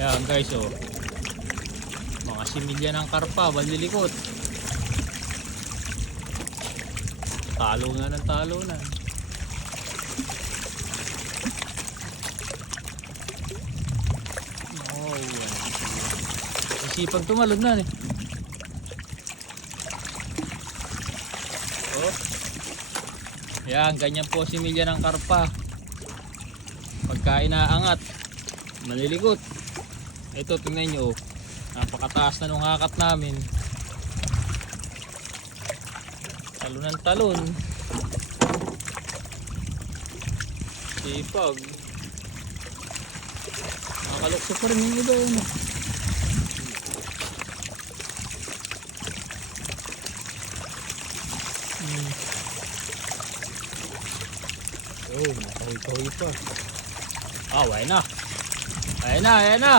Ayan guys, oh. Mga similya ng karpa, balilikot. Talo na ng talo na. Oh, yan. Isipag tumalon na eh. Oh. Yan, ganyan po similya ng karpa. Pagka inaangat, maliligot. Ito, tingnan nyo, oh. Napakataas na nung hakat namin. Talon ng talon. Sipag. Nakakalukso pa rin yung iba yun. Oh, nakahuy-kahuy pa. Ah, ayan na. Ayan na, ayan na.